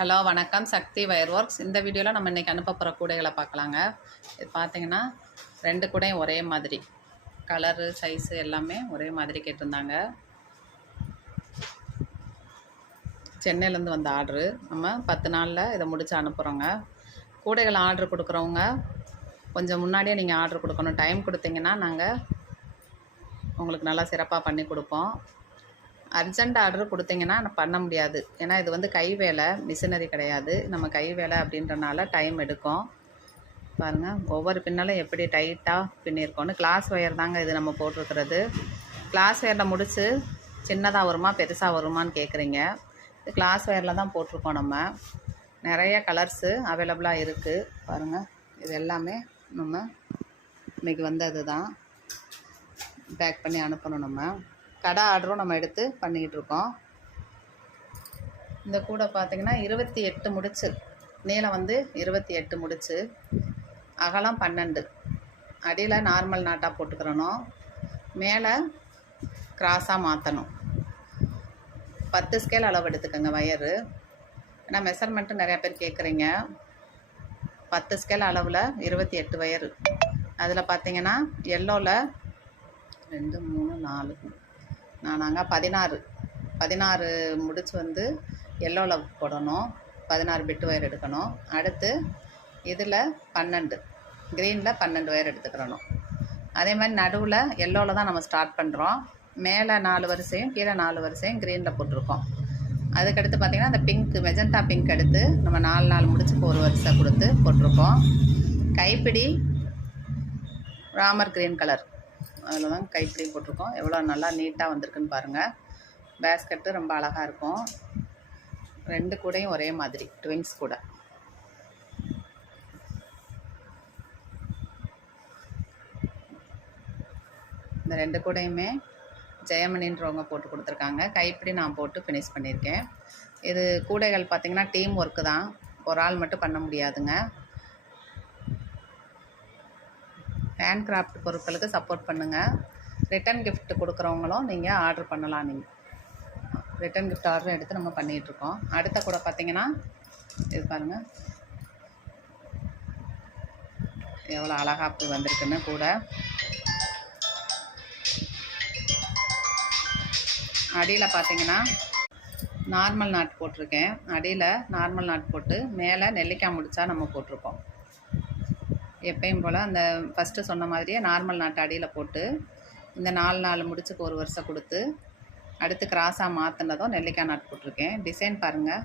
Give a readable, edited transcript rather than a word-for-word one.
Hello வணக்கம். சக்தி wire works. இந்த வீடியோவில் நம்ம இன்றைக்கி அனுப்ப போகிற கூடைகளை பார்க்கலாங்க. இது பார்த்திங்கன்னா 2 கூடையும் ஒரே மாதிரி கலரு சைஸு எல்லாமே ஒரே மாதிரி கேட்டிருந்தாங்க. சென்னையிலேருந்து வந்த ஆர்டரு. நம்ம 10 நாளில் இதை முடித்து அனுப்புகிறோங்க. கூடைகள் ஆர்டர் கொடுக்குறவங்க கொஞ்சம் முன்னாடியே நீங்கள் ஆர்டர் கொடுக்கணும். டைம் கொடுத்தீங்கன்னா நாங்கள் உங்களுக்கு நல்லா சிறப்பாக பண்ணி கொடுப்போம். அர்ஜெண்ட் ஆர்டர் கொடுத்தீங்கன்னா பண்ண முடியாது. ஏன்னா இது வந்து கை வேலை, மிஷினரி கிடையாது. நம்ம கை வேலை அப்படின்றனால டைம் எடுக்கும். பாருங்கள், ஒவ்வொரு பின்னாலும் எப்படி டைட்டாக பின்னிருக்கோன்னு. கிளாஸ் ஒயர் தாங்க இது நம்ம போட்டிருக்கிறது. கிளாஸ் ஒயரில் முடித்து சின்னதாக வருமா பெருசாக வருமானு கேட்குறீங்க. இது கிளாஸ் ஒயரில் தான் போட்டிருக்கோம். நம்ம நிறைய கலர்ஸு அவைலபிளாக இருக்குது. பாருங்கள், இது எல்லாமே நம்ம இன்றைக்கி வந்தது தான். பேக் பண்ணி அனுப்பணும். நம்ம கடை ஆர்டரும் நம்ம எடுத்து பண்ணிக்கிட்டு இருக்கோம். இந்த கூடை பார்த்திங்கன்னா 28 முடிச்சு, நீளம் வந்து 28 முடிச்சு, அகலம் 12, அடியில் நார்மல் நாட்டாக போட்டுக்கிறணும், மேலே கிராஸாக மாற்றணும். 10 ஸ்கேல் அளவு எடுத்துக்கோங்க வயரு. ஏன்னா மெஷர்மெண்ட்டு நிறையா பேர் கேட்குறீங்க. 10 ஸ்கேல் அளவில் 28 வயரு. அதில் பார்த்திங்கன்னா எல்லோவில் 2 3 4 நாங்கள் 16 முடிச்சு வந்து எல்லோவில் போடணும். 16 பிட்டு வயர் எடுக்கணும். அடுத்து இதில் 12, க்ரீனில் 12 வயர் எடுத்துக்கிறணும். அதே மாதிரி நடுவில் எல்லோவில் தான் நம்ம ஸ்டார்ட் பண்ணுறோம். மேலே 4 வரிசையும் கீழே 4 வரிசையும் க்ரீனில் போட்டிருக்கோம். அதுக்கடுத்து பார்த்திங்கன்னா அந்த பிங்க், மெஜந்தா பிங்க் எடுத்து நம்ம 4 முடிச்சுக்கு ஒரு வரிசை கொடுத்து போட்டிருக்கோம். கைப்பிடி ராமர் க்ரீன் கலர், அதில் தான் கைப்பிடி போட்டிருக்கோம். எவ்வளோ நல்லா நீட்டாக வந்திருக்குன்னு பாருங்கள். பேஸ்கெட்டு ரொம்ப அழகாக இருக்கும். 2 கூடையும் ஒரே மாதிரி ட்விங்ஸ் கூட. இந்த 2 கூடையுமே ஜெயமணின்றவங்க போட்டு கொடுத்துருக்காங்க. கைப்பிடி நான் போட்டு ஃபினிஷ் பண்ணியிருக்கேன். இது கூடைகள் பார்த்திங்கன்னா டீம் ஒர்க்கு தான், ஒரு ஆள் மட்டும் பண்ண முடியாதுங்க. ஹேண்ட் கிராஃப்ட் பொருட்களுக்கு சப்போர்ட் பண்ணுங்கள். ரிட்டன் கிஃப்ட் கொடுக்குறவங்களும் நீங்கள் ஆர்டர் பண்ணலாம். நீங்கள் ரிட்டன் கிஃப்ட் ஆர்டர் எடுத்து நம்ம பண்ணிகிட்ருக்கோம். அடுத்த கூட பார்த்திங்கன்னா இது பாருங்கள், எவ்வளோ அழகாக வந்திருக்குன்னு கூட. அடியில் பார்த்திங்கன்னா நார்மல் நாட் போட்டிருக்கேன். அடியில் நார்மல் நாட் போட்டு மேலே நெல்லிக்காய் முடிச்சா நம்ம போட்டிருக்கோம். எப்பயும் போல் அந்த ஃபஸ்ட்டு சொன்ன மாதிரியே நார்மல் நாட்டு அடியில் போட்டு இந்த 4 முடிச்சுக்கு ஒரு வருஷம் கொடுத்து அடுத்து கிராஸாக மாற்றினதும் நெல்லிக்காய் நாட் போட்டிருக்கேன். டிசைன் பாருங்கள்.